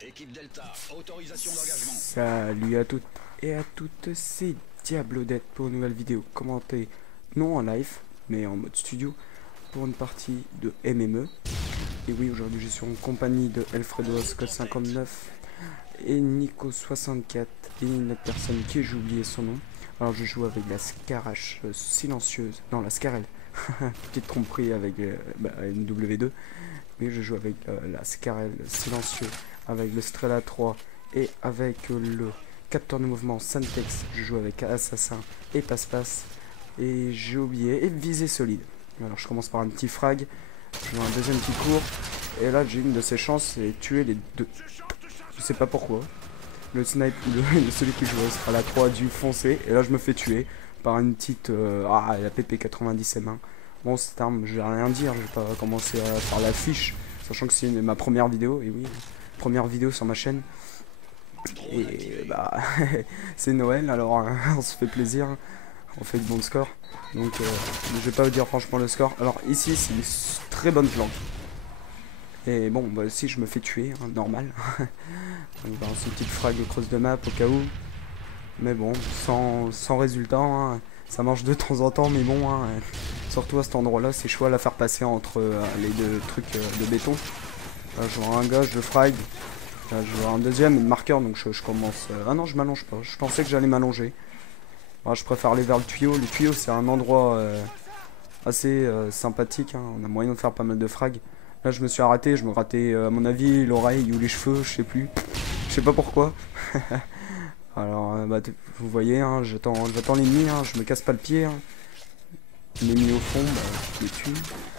Équipe Delta, autorisation d'engagement. Salut à toutes et à toutes, c'est Diablodette pour une nouvelle vidéo commentée, non en live, mais en mode studio, pour une partie de MME. Et oui, aujourd'hui je suis en compagnie de Elfredo Scott 59 et Nico64 et une autre personne qui j'ai oublié son nom. Alors je joue avec la Scarache silencieuse, non la Scarelle, petite tromperie avec une W2, mais je joue avec la Scarelle silencieuse, avec le Strela 3 et avec le capteur de mouvement Syntex. Je joue avec Assassin et Passe-Passe, et j'ai oublié, et Visée Solide. Alors je commence par un petit frag, je joue un deuxième petit cours, et là j'ai une de ces chances, c'est tuer les deux. Je sais pas pourquoi. Le snipe, celui qui joue sera la 3 du foncé, et là je me fais tuer par une petite la PP90 M1. Bon, cette arme, je vais rien dire, je vais pas commencer à faire l'affiche, sachant que c'est ma première vidéo, et oui, première vidéo sur ma chaîne. Et bah, c'est Noël, alors on se fait plaisir, on fait de bons scores. Donc je vais pas vous dire franchement le score. Alors ici, c'est une très bonne flanque. Et bon, bah si je me fais tuer, hein, normal. On va lancer une petite frag creuse de map au cas où. Mais bon, sans résultat, hein. Ça marche de temps en temps, mais bon, hein, surtout à cet endroit-là, c'est chaud à la faire passer entre les deux trucs de béton. Là, je vois un gars, je le frag. Là, je vois un deuxième marqueur, donc je commence... Ah non, je m'allonge pas. Je pensais que j'allais m'allonger. Je préfère aller vers le tuyau. Le tuyau, c'est un endroit assez sympathique, hein. On a moyen de faire pas mal de frags. Là, je me suis arrêté. Je me grattais, à mon avis, l'oreille ou les cheveux, je sais plus. Je sais pas pourquoi. Alors, vous voyez, hein, j'attends l'ennemi, hein, je me casse pas le pied. Hein. L'ennemi au fond, je les tue.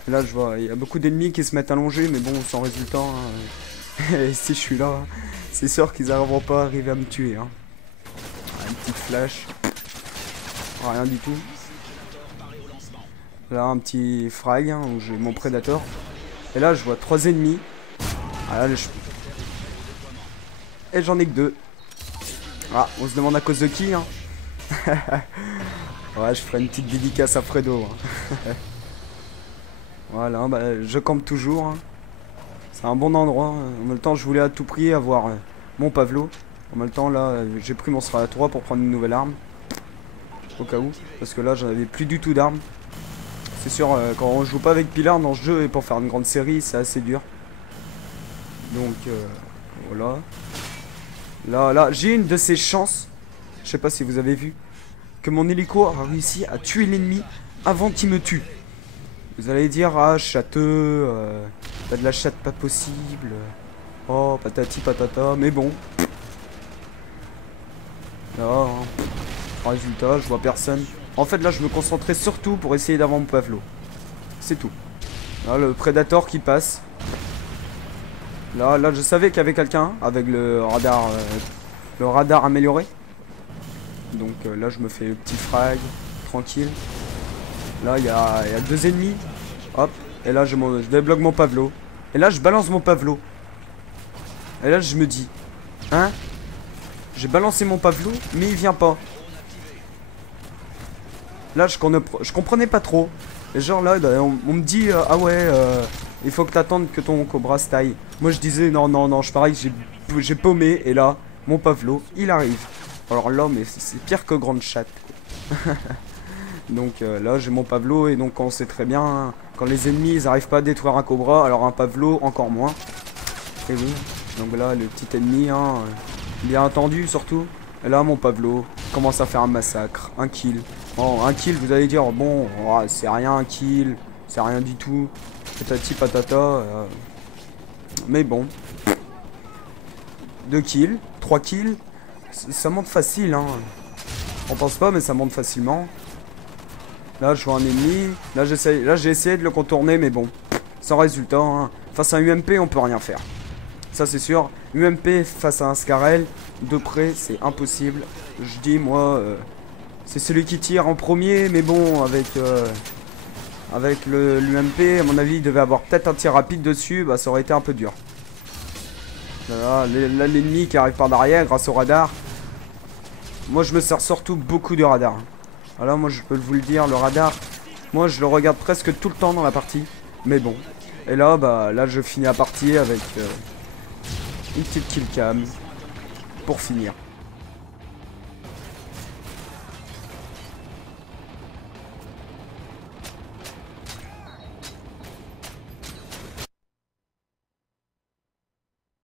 Et là, je vois, il y a beaucoup d'ennemis qui se mettent allongés, mais bon, sans résultat. Hein. Et si je suis là, c'est sûr qu'ils n'arriveront pas à arriver à me tuer. Hein. Une petite flash. Rien du tout. Là, un petit frag, hein, où j'ai mon prédateur. Et là, je vois 3 ennemis. Ah, là, et j'en ai que 2. Ah, on se demande à cause de qui, hein. Ouais, je ferai une petite dédicace à Fredo. Hein. Voilà, bah, je campe toujours. Hein. C'est un bon endroit. En même temps, je voulais à tout prix avoir mon Pavlo. En même temps, là, j'ai pris mon Strela 3 pour prendre une nouvelle arme. Au cas où. Parce que là, j'en avais plus du tout d'armes. C'est sûr, quand on joue pas avec Pilar dans ce jeu et pour faire une grande série, c'est assez dur. Donc, voilà. Là, j'ai une de ces chances, je sais pas si vous avez vu, que mon hélico a réussi à tuer l'ennemi avant qu'il me tue. Vous allez dire, ah, châteux, t'as de la chatte pas possible, oh, patati patata, mais bon. Là, hein, résultat, je vois personne. En fait, là, je me concentrais surtout pour essayer d'avoir mon Pavlo. C'est tout. Là, le Predator qui passe. Là, je savais qu'il y avait quelqu'un avec le radar amélioré. Donc là, je me fais le petit frag, tranquille. Là, il y a 2 ennemis. Hop. Et là, je débloque mon Pavlo. Et là, je balance mon Pavlo. Et là, je me dis, hein, j'ai balancé mon Pavlo, mais il vient pas. Là, je comprenais pas trop. Et genre là, on me dit, ah ouais, il faut que t'attendes que ton Cobra se taille. Moi je disais non, je parie que j'ai paumé, et là, mon Pavlo, il arrive. Alors là, mais c'est pire que grande chatte. Donc là, j'ai mon Pavlo, et donc on sait très bien, hein, quand les ennemis ils arrivent pas à détruire un Cobra, alors un Pavlo encore moins. Et oui, donc là, le petit ennemi, hein, bien entendu surtout. Et là, mon Pavlo commence à faire un massacre, un kill. Bon, un kill, vous allez dire, bon, oh, c'est rien un kill, c'est rien du tout. Patati patata. Mais bon. 2 kills, 3 kills. Ça monte facile, hein. On pense pas, mais ça monte facilement. Là, je vois un ennemi. Là, j'ai essayé de le contourner, mais bon. Sans résultat, hein. Face à un UMP, on peut rien faire. Ça, c'est sûr. UMP face à un Scarel, de près, c'est impossible. Je dis, moi, c'est celui qui tire en premier, mais bon, avec l'UMP, à mon avis, il devait avoir peut-être un tir rapide dessus, bah ça aurait été un peu dur. Là, l'ennemi qui arrive par derrière grâce au radar. Moi, je me sers surtout beaucoup du radar. Voilà, moi, je peux vous le dire, le radar, moi, je le regarde presque tout le temps dans la partie. Mais bon. Et là, bah, là, je finis la partie avec une petite kill cam pour finir.